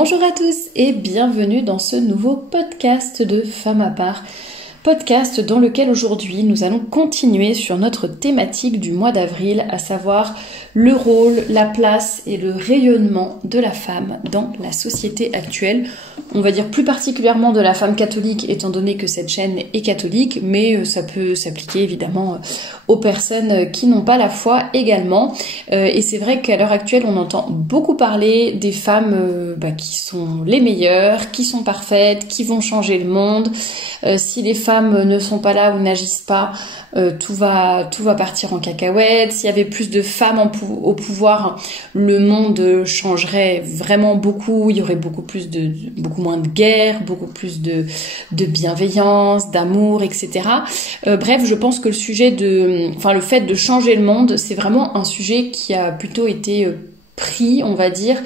Bonjour à tous et bienvenue dans ce nouveau podcast de Femmes à part. Podcast dans lequel aujourd'hui nous allons continuer sur notre thématique du mois d'avril, à savoir le rôle, la place et le rayonnement de la femme dans la société actuelle. On va dire plus particulièrement de la femme catholique étant donné que cette chaîne est catholique, mais ça peut s'appliquer évidemment aux personnes qui n'ont pas la foi également. Et c'est vrai qu'à l'heure actuelle on entend beaucoup parler des femmes qui sont les meilleures, qui sont parfaites, qui vont changer le monde. Si les femmes ne sont pas là ou n'agissent pas, tout va partir en cacahuète. S'il y avait plus de femmes au pouvoir, le monde changerait vraiment beaucoup. Il y aurait beaucoup moins de guerre, beaucoup plus de bienveillance, d'amour, etc. Bref, je pense que le fait de changer le monde, c'est vraiment un sujet qui a plutôt été pris, on va dire,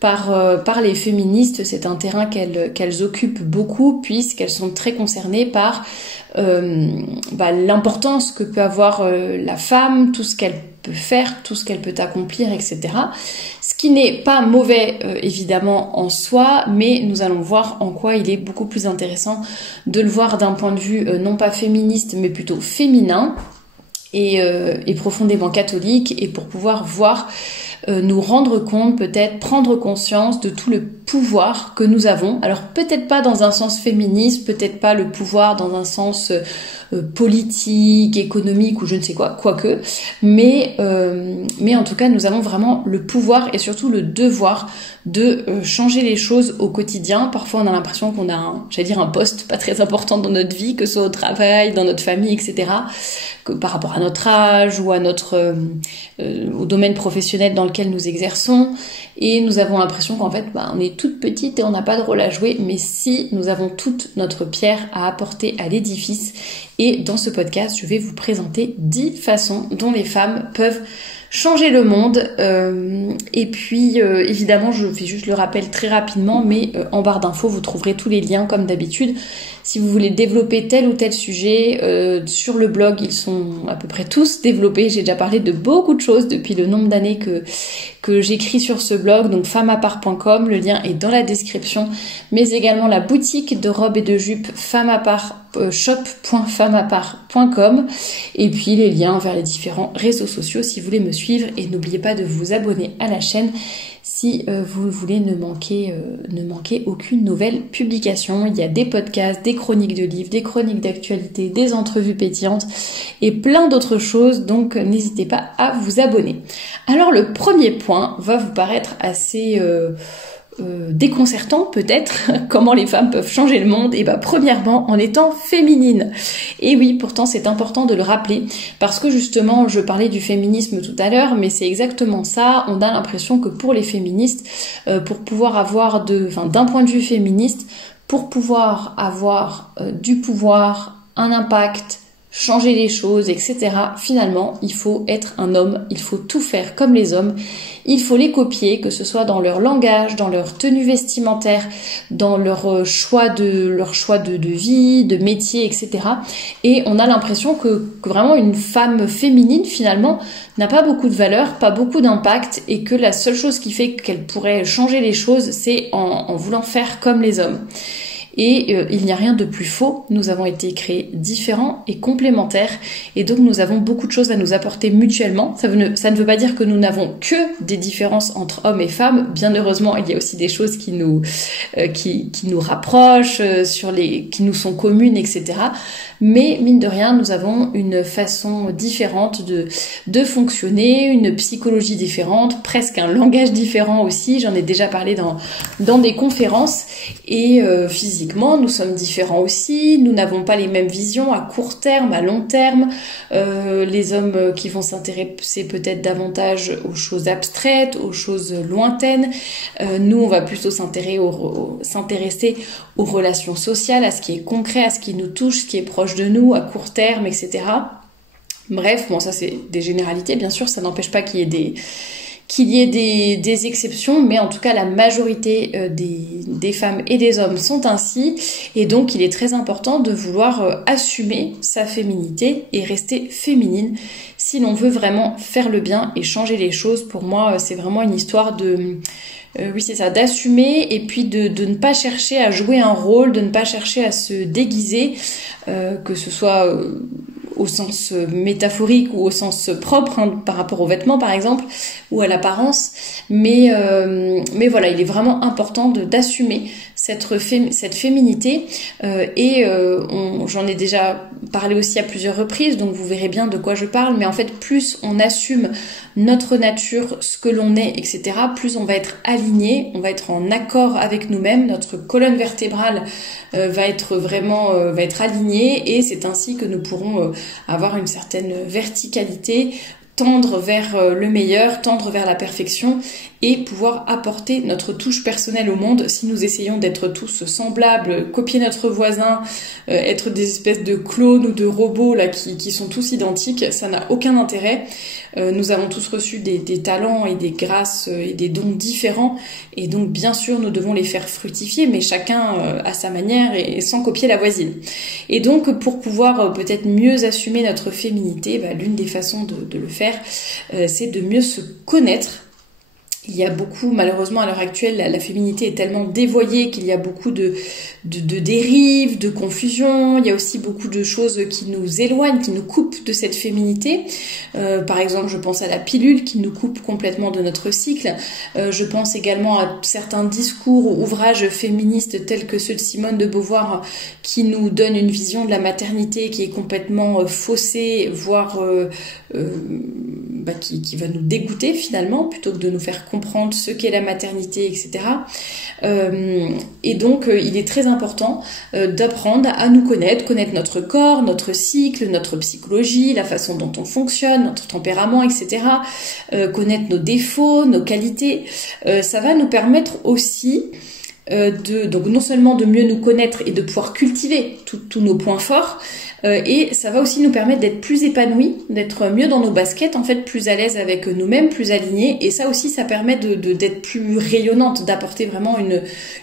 par les féministes. C'est un terrain qu'elles occupent beaucoup puisqu'elles sont très concernées par l'importance que peut avoir la femme, tout ce qu'elle peut faire, tout ce qu'elle peut accomplir, etc. Ce qui n'est pas mauvais évidemment en soi, mais nous allons voir en quoi il est beaucoup plus intéressant de le voir d'un point de vue non pas féministe mais plutôt féminin et profondément catholique, et pour pouvoir voir nous rendre compte, peut-être prendre conscience de tout le pouvoir que nous avons. Alors peut-être pas dans un sens féministe, peut-être pas le pouvoir dans un sens politique, économique ou je ne sais quoi, quoique, mais en tout cas nous avons vraiment le pouvoir et surtout le devoir de changer les choses au quotidien. Parfois on a l'impression qu'on a un poste pas très important dans notre vie, que ce soit au travail, dans notre famille, etc., que par rapport à notre âge ou à notre au domaine professionnel dans lequel nous exerçons, et nous avons l'impression qu'en fait on est toute petite et on n'a pas de rôle à jouer, mais si, nous avons toute notre pierre à apporter à l'édifice. Et dans ce podcast, je vais vous présenter 10 façons dont les femmes peuvent changer le monde. Et puis évidemment, je fais juste le rappel très rapidement, mais en barre d'infos, vous trouverez tous les liens comme d'habitude. Si vous voulez développer tel ou tel sujet, sur le blog, ils sont à peu près tous développés. J'ai déjà parlé de beaucoup de choses depuis le nombre d'années que j'écris sur ce blog, donc femmeapart.com, le lien est dans la description, mais également la boutique de robes et de jupes femmeapart, shop.femmeapart.com, et puis les liens vers les différents réseaux sociaux si vous voulez me suivre, et n'oubliez pas de vous abonner à la chaîne si vous voulez ne manquer aucune nouvelle publication. Il y a des podcasts, des chroniques de livres, des chroniques d'actualité, des entrevues pétillantes et plein d'autres choses, donc n'hésitez pas à vous abonner. Alors le premier point va vous paraître assez déconcertant peut-être, comment les femmes peuvent changer le monde. Et premièrement en étant féminines. Et oui, pourtant c'est important de le rappeler, parce que justement je parlais du féminisme tout à l'heure, mais c'est exactement ça. On a l'impression que pour les féministes, pour pouvoir avoir d'un point de vue féministe, pour pouvoir avoir du pouvoir, un impact, changer les choses, etc. Finalement, il faut être un homme, il faut tout faire comme les hommes, il faut les copier, que ce soit dans leur langage, dans leur tenue vestimentaire, dans leur choix de vie, de métier, etc. Et on a l'impression que vraiment une femme féminine, finalement, n'a pas beaucoup de valeur, pas beaucoup d'impact, et que la seule chose qui fait qu'elle pourrait changer les choses, c'est en voulant faire comme les hommes. Et il n'y a rien de plus faux, nous avons été créés différents et complémentaires, et donc nous avons beaucoup de choses à nous apporter mutuellement. Ça ne veut pas dire que nous n'avons que des différences entre hommes et femmes, bien heureusement il y a aussi des choses qui nous rapprochent, qui nous sont communes, etc. Mais mine de rien, nous avons une façon différente de fonctionner, une psychologie différente, presque un langage différent aussi. J'en ai déjà parlé dans des conférences. Et physiquement, nous sommes différents aussi. Nous n'avons pas les mêmes visions à court terme, à long terme. Les hommes qui vont s'intéresser peut-être davantage aux choses abstraites, aux choses lointaines. Nous, on va plutôt s'intéresser aux relations sociales, à ce qui est concret, à ce qui nous touche, ce qui est proche de nous, à court terme, etc. Bref, bon, ça c'est des généralités, bien sûr, ça n'empêche pas qu'il y ait qu'il y ait des exceptions, mais en tout cas la majorité des femmes et des hommes sont ainsi, et donc il est très important de vouloir assumer sa féminité et rester féminine si l'on veut vraiment faire le bien et changer les choses. Pour moi, c'est vraiment une histoire de... oui, c'est ça, d'assumer et puis de ne pas chercher à jouer un rôle, de ne pas chercher à se déguiser, que ce soit au sens métaphorique ou au sens propre, hein, par rapport aux vêtements par exemple, ou à l'apparence. Mais voilà, il est vraiment important d'assumer cette féminité, j'en ai déjà parlé aussi à plusieurs reprises, donc vous verrez bien de quoi je parle, mais en fait plus on assume notre nature, ce que l'on est, etc., plus on va être aligné, on va être en accord avec nous-mêmes, notre colonne vertébrale va être alignée, et c'est ainsi que nous pourrons avoir une certaine verticalité, tendre vers le meilleur, tendre vers la perfection et pouvoir apporter notre touche personnelle au monde. Si nous essayons d'être tous semblables, copier notre voisin, être des espèces de clones ou de robots là qui sont tous identiques, ça n'a aucun intérêt. Nous avons tous reçu des talents et des grâces et des dons différents, et donc bien sûr nous devons les faire fructifier, mais chacun à sa manière et sans copier la voisine. Et donc pour pouvoir peut-être mieux assumer notre féminité, l'une des façons de le faire, c'est de mieux se connaître. Il y a beaucoup, malheureusement à l'heure actuelle, la féminité est tellement dévoyée qu'il y a beaucoup de dérives, de confusion. Il y a aussi beaucoup de choses qui nous éloignent, qui nous coupent de cette féminité. Par exemple, je pense à la pilule qui nous coupe complètement de notre cycle. Je pense également à certains discours ou ouvrages féministes tels que ceux de Simone de Beauvoir qui nous donnent une vision de la maternité qui est complètement faussée, voire qui va nous dégoûter finalement, plutôt que de nous faire comprendre ce qu'est la maternité, etc. Et donc il est très important d'apprendre à nous connaître notre corps, notre cycle, notre psychologie, la façon dont on fonctionne, notre tempérament, etc. Connaître nos défauts, nos qualités. Ça va nous permettre aussi donc non seulement de mieux nous connaître et de pouvoir cultiver tous nos points forts, et ça va aussi nous permettre d'être plus épanouis, d'être mieux dans nos baskets, en fait plus à l'aise avec nous-mêmes, plus alignés, et ça aussi ça permet d'être plus rayonnante, d'apporter vraiment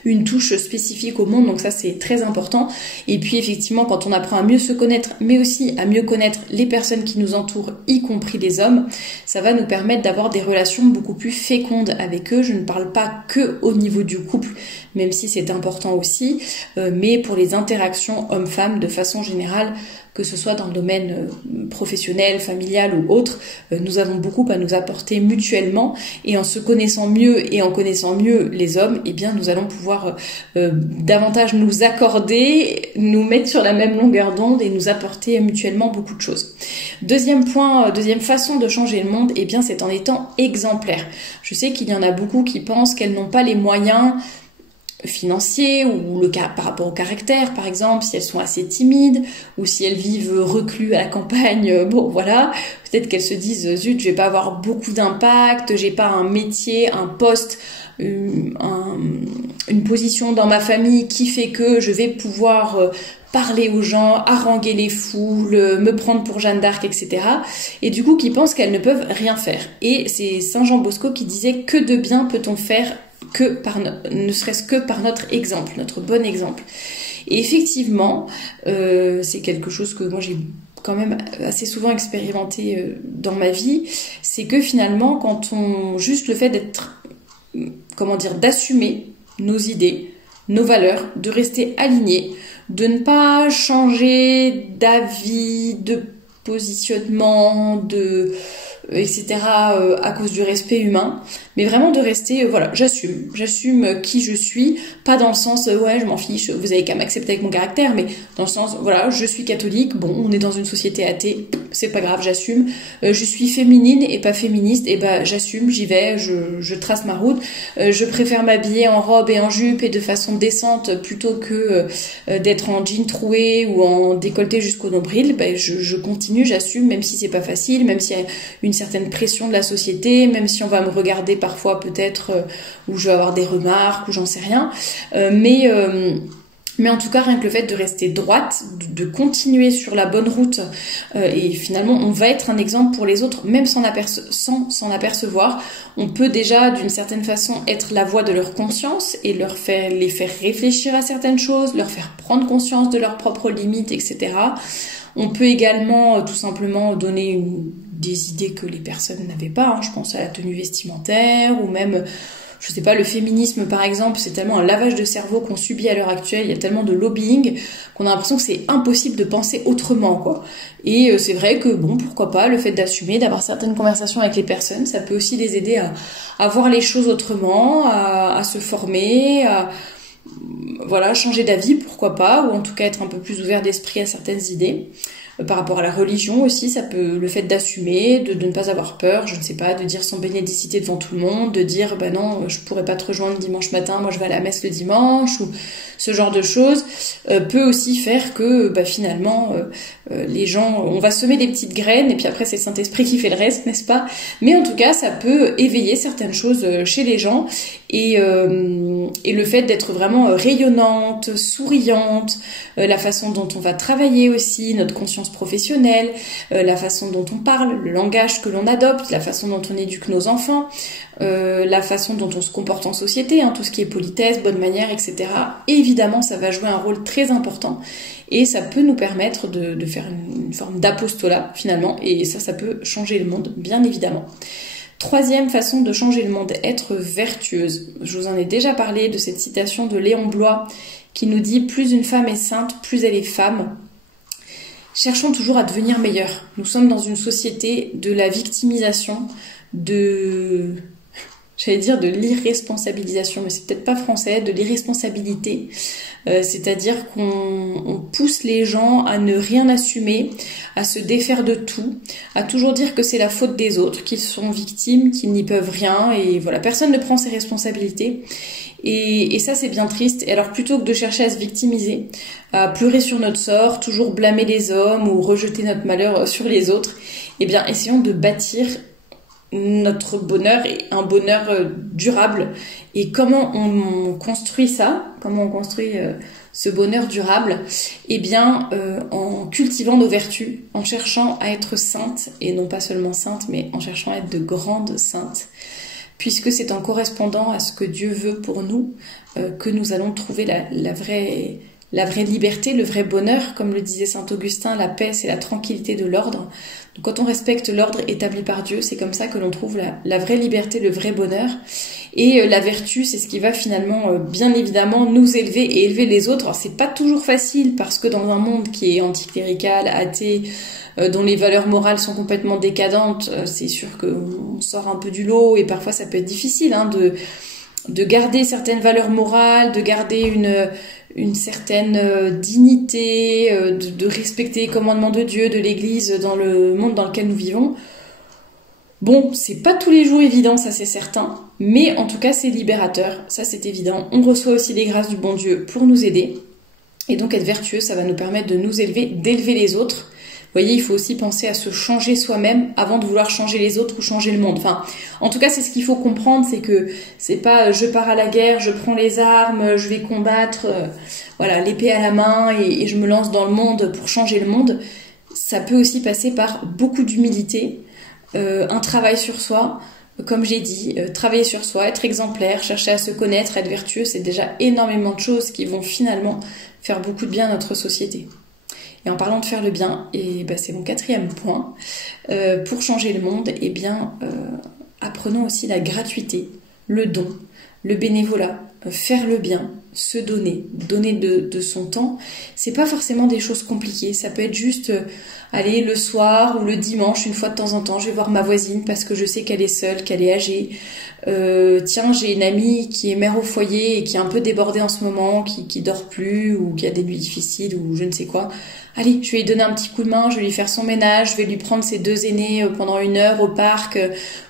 une touche spécifique au monde, donc ça c'est très important. Et puis effectivement quand on apprend à mieux se connaître, mais aussi à mieux connaître les personnes qui nous entourent, y compris les hommes, ça va nous permettre d'avoir des relations beaucoup plus fécondes avec eux. Je ne parle pas que au niveau du couple, même si c'est important aussi, mais pour les interactions hommes-femmes de façon générale, que ce soit dans le domaine professionnel, familial ou autre, nous avons beaucoup à nous apporter mutuellement, et en se connaissant mieux et en connaissant mieux les hommes, eh bien nous allons pouvoir davantage nous accorder, nous mettre sur la même longueur d'onde et nous apporter mutuellement beaucoup de choses. Deuxième point, deuxième façon de changer le monde, eh bien c'est en étant exemplaire. Je sais qu'il y en a beaucoup qui pensent qu'elles n'ont pas les moyens financiers ou par rapport au caractère, par exemple, si elles sont assez timides ou si elles vivent reclus à la campagne, bon voilà, peut-être qu'elles se disent zut, je vais pas avoir beaucoup d'impact, j'ai pas un métier, un poste, une position dans ma famille qui fait que je vais pouvoir parler aux gens, haranguer les foules, me prendre pour Jeanne d'Arc, etc. Et du coup qui pensent qu'elles ne peuvent rien faire. Et c'est Saint Jean Bosco qui disait que de bien peut-on faire ne serait-ce que par notre exemple, notre bon exemple. Et effectivement, c'est quelque chose que moi j'ai quand même assez souvent expérimenté dans ma vie, c'est que finalement, juste le fait d'assumer nos idées, nos valeurs, de rester aligné, de ne pas changer d'avis, de positionnement, etc. À cause du respect humain, mais vraiment de rester, j'assume qui je suis, pas dans le sens ouais je m'en fiche, vous avez qu'à m'accepter avec mon caractère, mais dans le sens voilà, je suis catholique, bon on est dans une société athée, c'est pas grave, j'assume, je suis féminine et pas féministe, et j'assume, j'y vais, je trace ma route, je préfère m'habiller en robe et en jupe et de façon décente plutôt que d'être en jean troué ou en décolleté jusqu'au nombril, je continue, j'assume, même si c'est pas facile, même s'il y a une certaine pression de la société, même si on va me regarder parfois peut-être où je vais avoir des remarques ou j'en sais rien, mais Mais en tout cas, rien que le fait de rester droite, de continuer sur la bonne route, et finalement, on va être un exemple pour les autres, même sans s'en apercevoir. On peut déjà, d'une certaine façon, être la voix de leur conscience et les faire réfléchir à certaines choses, leur faire prendre conscience de leurs propres limites, etc. On peut également tout simplement donner des idées que les personnes n'avaient pas. Je pense à la tenue vestimentaire ou même... Je sais pas, le féminisme par exemple, c'est tellement un lavage de cerveau qu'on subit à l'heure actuelle, il y a tellement de lobbying qu'on a l'impression que c'est impossible de penser autrement, quoi. Et c'est vrai que, bon, pourquoi pas, le fait d'assumer, d'avoir certaines conversations avec les personnes, ça peut aussi les aider à voir les choses autrement, à se former, voilà, changer d'avis, pourquoi pas, ou en tout cas être un peu plus ouvert d'esprit à certaines idées. Par rapport à la religion aussi, ça peut, le fait d'assumer, de ne pas avoir peur, je ne sais pas, de dire son bénédicité devant tout le monde, de dire bah non, je pourrais pas te rejoindre dimanche matin, moi je vais à la messe le dimanche, ou ce genre de choses, peut aussi faire que bah, finalement les gens, on va semer des petites graines et puis après c'est le Saint-Esprit qui fait le reste, n'est-ce pas? Mais en tout cas, ça peut éveiller certaines choses chez les gens et le fait d'être vraiment rayonnante, souriante, la façon dont on va travailler aussi, notre conscience professionnelle, la façon dont on parle, le langage que l'on adopte, la façon dont on éduque nos enfants, la façon dont on se comporte en société, tout ce qui est politesse, bonne manière, etc. Et évidemment, ça va jouer un rôle très important et ça peut nous permettre de faire une forme d'apostolat finalement et ça peut changer le monde, bien évidemment. Troisième façon de changer le monde, être vertueuse. Je vous en ai déjà parlé de cette citation de Léon Bloy qui nous dit « Plus une femme est sainte, plus elle est femme ». Cherchons toujours à devenir meilleurs. Nous sommes dans une société de la victimisation, de l'irresponsabilisation, mais c'est peut-être pas français, de l'irresponsabilité. C'est-à-dire qu'on pousse les gens à ne rien assumer, à se défaire de tout, à toujours dire que c'est la faute des autres, qu'ils sont victimes, qu'ils n'y peuvent rien, et voilà, personne ne prend ses responsabilités. Et ça, c'est bien triste. Et alors, plutôt que de chercher à se victimiser, à pleurer sur notre sort, toujours blâmer les hommes ou rejeter notre malheur sur les autres, eh bien, essayons de bâtir notre bonheur et un bonheur durable. Et comment on construit ça? Comment on construit ce bonheur durable? Eh bien, en cultivant nos vertus, en cherchant à être sainte, et non pas seulement sainte, mais en cherchant à être de grandes saintes, puisque c'est en correspondant à ce que Dieu veut pour nous que nous allons trouver la vraie liberté, le vrai bonheur, comme le disait saint Augustin, la paix, c'est la tranquillité de l'ordre. Donc quand on respecte l'ordre établi par Dieu, c'est comme ça que l'on trouve la vraie liberté, le vrai bonheur. Et la vertu, c'est ce qui va finalement, bien évidemment, nous élever et élever les autres. Alors c'est pas toujours facile parce que dans un monde qui est anticlérical, athée, dont les valeurs morales sont complètement décadentes, c'est sûr qu'on sort un peu du lot et parfois ça peut être difficile de garder certaines valeurs morales, de garder une certaine dignité, de respecter les commandements de Dieu, de l'Église dans le monde dans lequel nous vivons. Bon, c'est pas tous les jours évident, ça c'est certain, mais en tout cas c'est libérateur, ça c'est évident. On reçoit aussi les grâces du bon Dieu pour nous aider, et donc être vertueux, ça va nous permettre de nous élever, d'élever les autres. Vous voyez, il faut aussi penser à se changer soi-même avant de vouloir changer les autres ou changer le monde. Enfin, en tout cas, c'est ce qu'il faut comprendre, c'est que c'est pas je pars à la guerre, je prends les armes, je vais combattre, voilà, l'épée à la main et je me lance dans le monde pour changer le monde. Ça peut aussi passer par beaucoup d'humilité, un travail sur soi, comme j'ai dit, travailler sur soi, être exemplaire, chercher à se connaître, être vertueux, c'est déjà énormément de choses qui vont finalement faire beaucoup de bien à notre société. Et en parlant de faire le bien, et ben c'est mon quatrième point, pour changer le monde, eh bien, apprenons aussi la gratuité, le don, le bénévolat, faire le bien, se donner de son temps. C'est pas forcément des choses compliquées, ça peut être juste aller le soir ou le dimanche, une fois de temps en temps, je vais voir ma voisine parce que je sais qu'elle est seule, qu'elle est âgée. Tiens, j'ai une amie qui est mère au foyer et qui est un peu débordée en ce moment, qui dort plus ou qui a des nuits difficiles ou je ne sais quoi. Allez, je vais lui donner un petit coup de main, je vais lui faire son ménage, je vais lui prendre ses 2 aînés pendant 1 heure au parc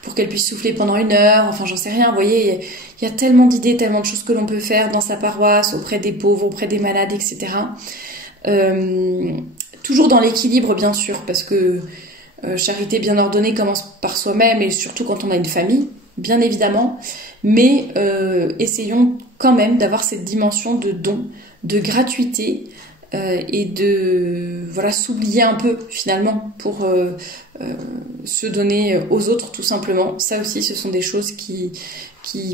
pour qu'elle puisse souffler pendant 1 heure. Enfin, j'en sais rien, vous voyez, il y a tellement d'idées, tellement de choses que l'on peut faire dans sa paroisse, auprès des pauvres, auprès des malades, etc. Toujours dans l'équilibre, bien sûr, parce que charité bien ordonnée commence par soi-même et surtout quand on a une famille, bien évidemment, mais essayons quand même d'avoir cette dimension de don, de gratuité, et de s'oublier un peu finalement pour se donner aux autres tout simplement. Ça aussi, ce sont des choses qui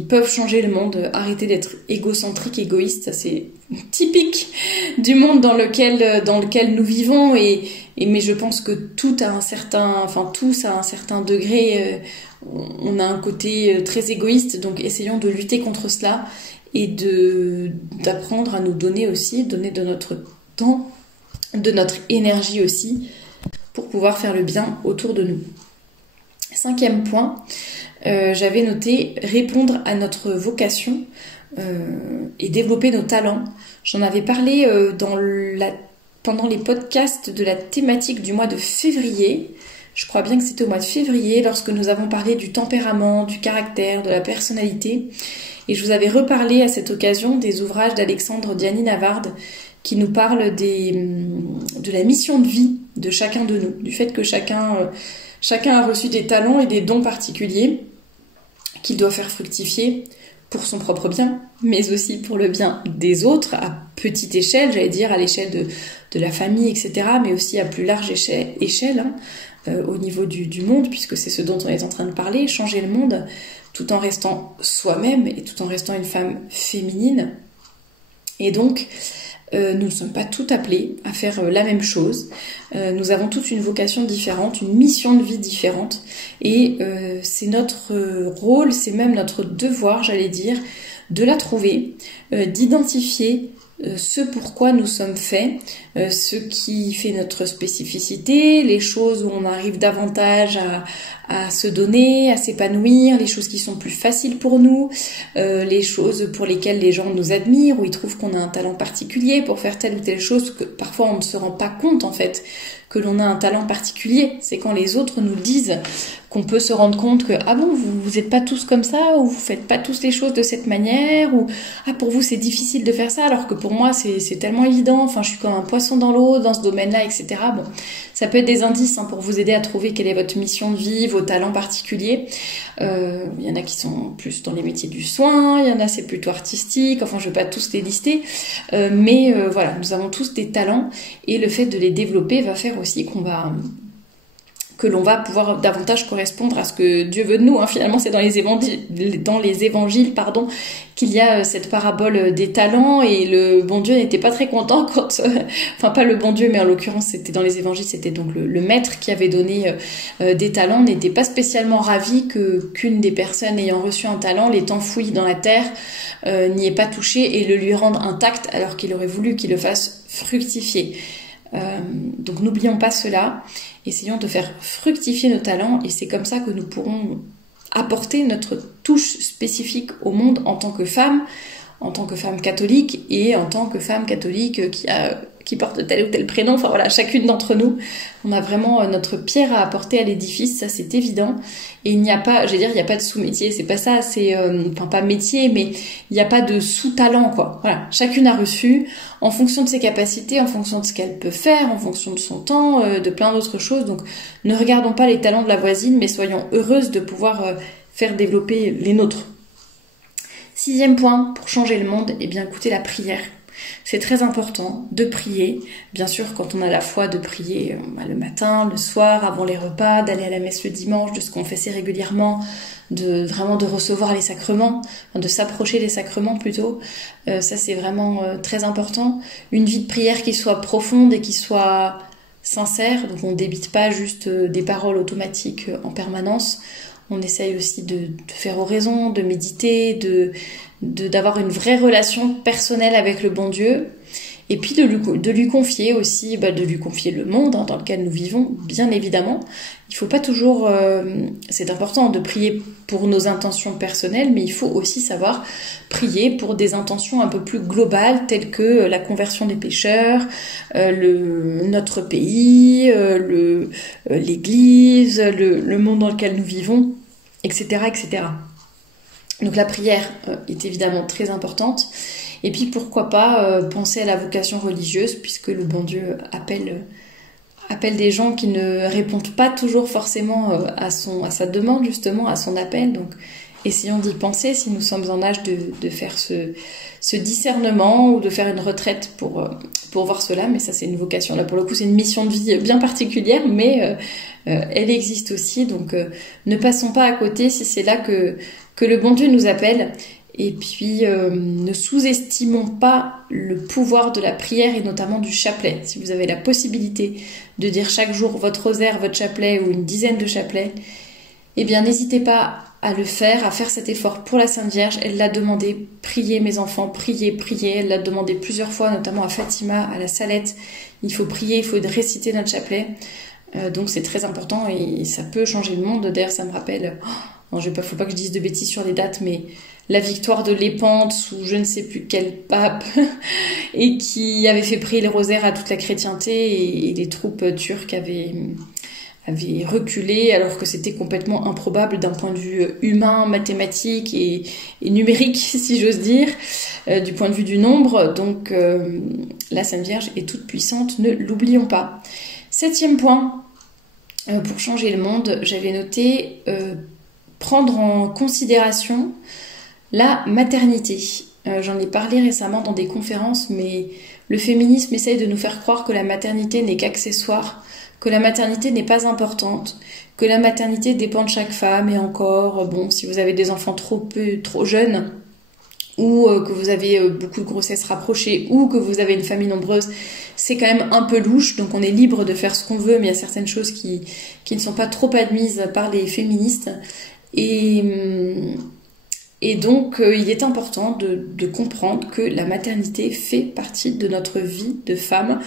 peuvent changer le monde. Arrêter d'être égocentrique, égoïste, ça c'est typique du monde dans lequel nous vivons, mais je pense que tous à un certain degré, on a un côté très égoïste, donc essayons de lutter contre cela et d'apprendre à nous donner aussi, donner de notre temps, de notre énergie aussi, pour pouvoir faire le bien autour de nous. 5e point, j'avais noté répondre à notre vocation et développer nos talents. J'en avais parlé pendant les podcasts de la thématique du mois de février. Je crois bien que c'était au mois de février, lorsque nous avons parlé du tempérament, du caractère, de la personnalité. Et je vous avais reparlé à cette occasion des ouvrages d'Alexandre Diany-Navard qui nous parle de la mission de vie de chacun de nous, du fait que chacun a reçu des talents et des dons particuliers qu'il doit faire fructifier pour son propre bien, mais aussi pour le bien des autres, à petite échelle, j'allais dire, à l'échelle de la famille, etc., mais aussi à plus large échelle, au niveau du monde, puisque c'est ce dont on est en train de parler, changer le monde, tout en restant soi-même et tout en restant une femme féminine. Et donc, nous ne sommes pas toutes appelées à faire la même chose. Nous avons toutes une vocation différente, une mission de vie différente. Et c'est notre rôle, c'est même notre devoir, j'allais dire, de la trouver, d'identifier ce pourquoi nous sommes faits, ce qui fait notre spécificité, les choses où on arrive davantage à se donner, à s'épanouir, les choses qui sont plus faciles pour nous, les choses pour lesquelles les gens nous admirent, où ils trouvent qu'on a un talent particulier pour faire telle ou telle chose, que parfois on ne se rend pas compte en fait que l'on a un talent particulier. C'est quand les autres nous disent qu'on peut se rendre compte que ah bon, vous êtes pas tous comme ça, ou vous faites pas tous les choses de cette manière, ou ah pour vous c'est difficile de faire ça, alors que pour moi c'est tellement évident, enfin je suis comme un poisson dans l'eau dans ce domaine-là, etc. Bon, ça peut être des indices pour vous aider à trouver quelle est votre mission de vie, vos talents particuliers. Il y en a qui sont plus dans les métiers du soin, il y en a c'est plutôt artistique, enfin je vais pas tous les lister, mais voilà, nous avons tous des talents et le fait de les développer va faire aussi que l'on va pouvoir davantage correspondre à ce que Dieu veut de nous. Finalement, c'est dans les évangiles, qu'il y a cette parabole des talents, et le bon Dieu n'était pas très content quand... enfin, pas le bon Dieu, mais en l'occurrence, c'était dans les évangiles, c'était donc le maître qui avait donné des talents, n'était pas spécialement ravi qu'une des personnes ayant reçu un talent l'ait enfoui dans la terre, n'y ait pas touché et le lui rende intact, alors qu'il aurait voulu qu'il le fasse fructifier. Donc n'oublions pas cela, essayons de faire fructifier nos talents, et c'est comme ça que nous pourrons apporter notre touche spécifique au monde en tant que femme catholique, et en tant que femme catholique qui porte tel ou tel prénom. Enfin voilà, chacune d'entre nous, on a vraiment notre pierre à apporter à l'édifice, ça c'est évident. Et il n'y a pas, il n'y a pas de sous-métier, c'est pas ça, c'est, pas métier, mais il n'y a pas de sous-talent, quoi. Voilà, chacune a reçu, en fonction de ses capacités, en fonction de ce qu'elle peut faire, en fonction de son temps, de plein d'autres choses. Donc ne regardons pas les talents de la voisine, mais soyons heureuses de pouvoir faire développer les nôtres. 6e point, pour changer le monde, écoutez, la prière. C'est très important de prier, bien sûr quand on a la foi de prier le matin, le soir, avant les repas, d'aller à la messe le dimanche, de se confesser régulièrement, de recevoir les sacrements, de s'approcher des sacrements plutôt. Ça c'est vraiment très important. Une vie de prière qui soit profonde et qui soit sincère, donc on ne débite pas juste des paroles automatiques en permanence. On essaye aussi de faire oraison, de méditer, d'avoir une vraie relation personnelle avec le bon Dieu, et puis de lui confier aussi, de lui confier le monde dans lequel nous vivons, bien évidemment. Il faut pas toujours, c'est important de prier pour nos intentions personnelles, mais il faut aussi savoir prier pour des intentions un peu plus globales, telles que la conversion des pécheurs, notre pays, l'église, le monde dans lequel nous vivons, etc., etc. Donc la prière est évidemment très importante. Et puis pourquoi pas penser à la vocation religieuse, puisque le bon Dieu appelle des gens qui ne répondent pas toujours forcément à sa demande, justement, à son appel. Donc essayons d'y penser si nous sommes en âge de faire ce discernement ou de faire une retraite pour voir cela. Mais ça, c'est une vocation. Là, pour le coup, c'est une mission de vie bien particulière, mais elle existe aussi. Donc, ne passons pas à côté si c'est là que le bon Dieu nous appelle. Et puis, ne sous-estimons pas le pouvoir de la prière et notamment du chapelet. Si vous avez la possibilité de dire chaque jour votre rosaire, votre chapelet ou une dizaine de chapelets, eh bien, n'hésitez pas à le faire, à faire cet effort pour la Sainte Vierge. Elle l'a demandé, priez mes enfants, priez, priez. Elle l'a demandé plusieurs fois, notamment à Fatima, à la Salette. Il faut prier, il faut réciter notre chapelet. Donc, c'est très important et ça peut changer le monde. D'ailleurs, ça me rappelle... Non, faut pas que je dise de bêtises sur les dates, mais la victoire de Lépante sous je ne sais plus quel pape et qui avait fait prier les rosaires à toute la chrétienté et les troupes turques avaient reculé alors que c'était complètement improbable d'un point de vue humain, mathématique et numérique, si j'ose dire, du point de vue du nombre. Donc la Sainte Vierge est toute puissante, ne l'oublions pas. 7e point, pour changer le monde, j'avais noté... prendre en considération la maternité. J'en ai parlé récemment dans des conférences, mais le féminisme essaye de nous faire croire que la maternité n'est qu'accessoire, que la maternité n'est pas importante, que la maternité dépend de chaque femme, et encore, bon, si vous avez des enfants trop jeunes, ou que vous avez beaucoup de grossesses rapprochées, ou que vous avez une famille nombreuse, c'est quand même un peu louche, donc on est libre de faire ce qu'on veut, mais il y a certaines choses qui ne sont pas trop admises par les féministes. Et donc, il est important de comprendre que la maternité fait partie de notre vie de femme.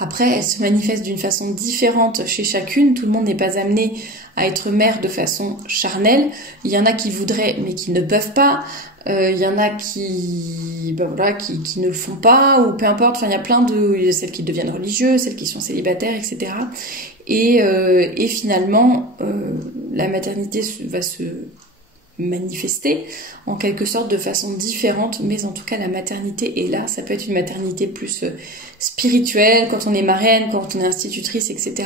Après, elle se manifeste d'une façon différente chez chacune. Tout le monde n'est pas amené à être mère de façon charnelle. Il y en a qui voudraient, mais qui ne peuvent pas. Il y en a qui ne le font pas, ou peu importe. Enfin, il y a plein celles qui deviennent religieuses, celles qui sont célibataires, etc. Et finalement, la maternité va se manifester en quelque sorte de façon différente, mais en tout cas la maternité est là. Ça peut être une maternité plus spirituelle quand on est marraine, quand on est institutrice, etc.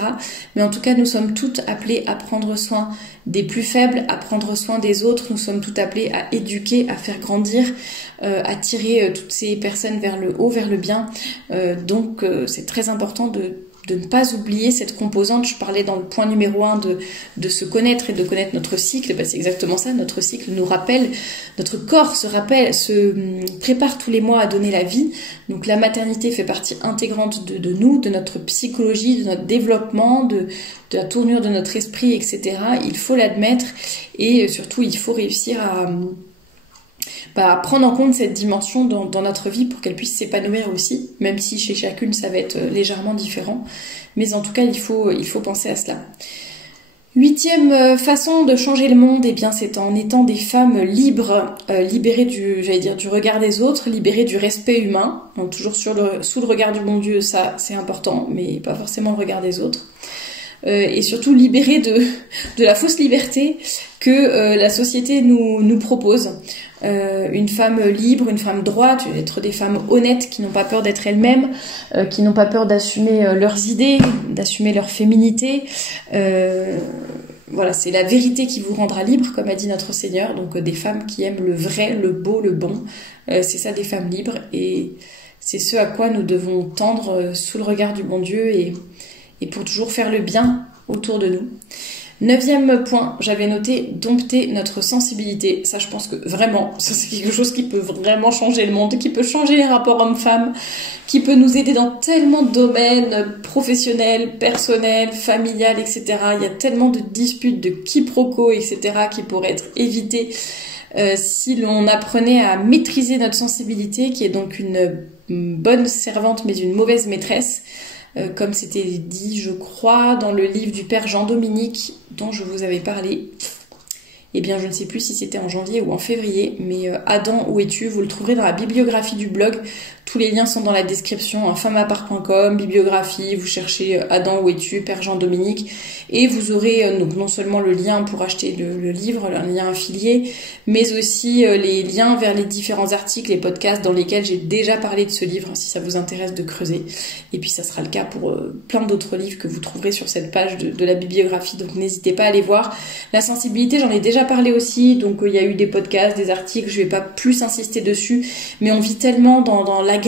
Mais en tout cas, nous sommes toutes appelées à prendre soin des plus faibles, à prendre soin des autres. Nous sommes toutes appelées à éduquer, à faire grandir, à tirer toutes ces personnes vers le haut, vers le bien. Donc c'est très important de ne pas oublier cette composante. Je parlais dans le point numéro 1 de se connaître et de connaître notre cycle. C'est exactement ça, notre cycle nous rappelle, notre corps se prépare tous les mois à donner la vie. Donc la maternité fait partie intégrante de nous, de notre psychologie, de notre développement, de la tournure de notre esprit, etc. Il faut l'admettre et surtout il faut réussir à prendre en compte cette dimension dans notre vie pour qu'elle puisse s'épanouir aussi, même si chez chacune ça va être légèrement différent. Mais en tout cas, il faut penser à cela. 8e façon de changer le monde, eh bien, c'est en étant des femmes libres, libérées du regard des autres, libérées du respect humain. Donc toujours sous le regard du bon Dieu, ça c'est important, mais pas forcément le regard des autres. Et surtout libérées de la fausse liberté que la société nous propose. Une femme libre, une femme droite, être des femmes honnêtes qui n'ont pas peur d'être elles-mêmes, qui n'ont pas peur d'assumer leurs idées, d'assumer leur féminité. Voilà, c'est la vérité qui vous rendra libre, comme a dit notre Seigneur. Donc des femmes qui aiment le vrai, le beau, le bon. C'est ça des femmes libres et c'est ce à quoi nous devons tendre sous le regard du bon Dieu et pour toujours faire le bien autour de nous. 9e point, j'avais noté dompter notre sensibilité. Ça, je pense que vraiment, ça c'est quelque chose qui peut vraiment changer le monde, qui peut changer les rapports hommes-femmes, qui peut nous aider dans tellement de domaines professionnels, personnels, familiales, etc. Il y a tellement de disputes, de quiproquos, etc. qui pourraient être évitées si l'on apprenait à maîtriser notre sensibilité, qui est donc une bonne servante mais une mauvaise maîtresse. Comme c'était dit, je crois, dans le livre du Père Jean-Dominique, dont je vous avais parlé. Eh bien, je ne sais plus si c'était en janvier ou en février, mais Adam, où es-tu? Vous le trouverez dans la bibliographie du blog. Tous les liens sont dans la description, hein, femmeapart.com, bibliographie, vous cherchez Adam, où es-tu, Père Jean-Dominique, et vous aurez donc non seulement le lien pour acheter le livre, un lien affilié, mais aussi les liens vers les différents articles, les podcasts dans lesquels j'ai déjà parlé de ce livre, si ça vous intéresse de creuser. Et puis ça sera le cas pour plein d'autres livres que vous trouverez sur cette page de la bibliographie, donc n'hésitez pas à aller voir. La sensibilité, j'en ai déjà parlé aussi, donc il y a eu des podcasts, des articles, je vais pas plus insister dessus, mais on vit tellement dans l'agression,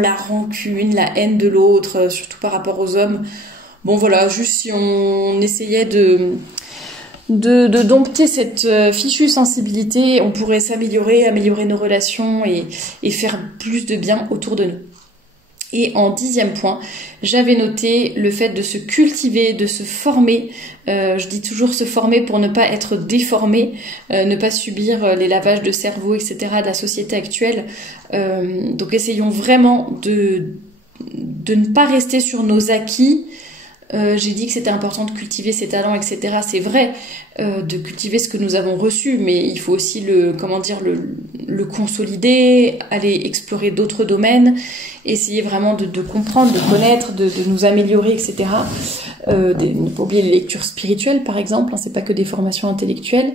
la rancune, la haine de l'autre, surtout par rapport aux hommes. Bon voilà, juste si on essayait de dompter cette fichue sensibilité, on pourrait s'améliorer, améliorer nos relations et faire plus de bien autour de nous. Et en 10e point, j'avais noté le fait de se cultiver, de se former. Je dis toujours se former pour ne pas être déformé, ne pas subir les lavages de cerveau, etc. de la société actuelle. Donc essayons vraiment de ne pas rester sur nos acquis. J'ai dit que c'était important de cultiver ses talents, etc. C'est vrai, de cultiver ce que nous avons reçu, mais il faut aussi le consolider, aller explorer d'autres domaines, essayer vraiment de comprendre, de connaître, de nous améliorer, etc. Ne pas oublier les lectures spirituelles, par exemple, hein, c'est pas que des formations intellectuelles.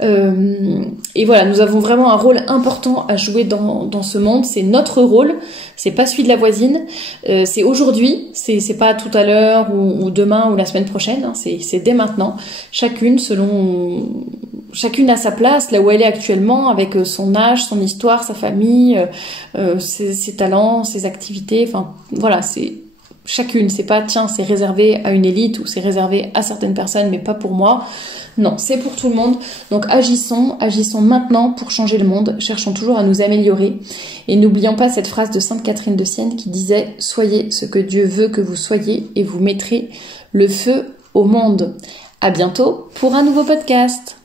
Et voilà, nous avons vraiment un rôle important à jouer dans ce monde. C'est notre rôle, c'est pas celui de la voisine. C'est aujourd'hui, c'est pas tout à l'heure ou demain ou la semaine prochaine. Hein, c'est dès maintenant. Chacune a sa place là où elle est actuellement, avec son âge, son histoire, sa famille, ses talents, ses activités. Enfin voilà, c'est chacune, c'est pas tiens c'est réservé à une élite ou c'est réservé à certaines personnes mais pas pour moi. Non, c'est pour tout le monde. Donc agissons maintenant pour changer le monde, cherchons toujours à nous améliorer et n'oublions pas cette phrase de Sainte Catherine de Sienne qui disait « Soyez ce que Dieu veut que vous soyez et vous mettrez le feu au monde ». À bientôt pour un nouveau podcast.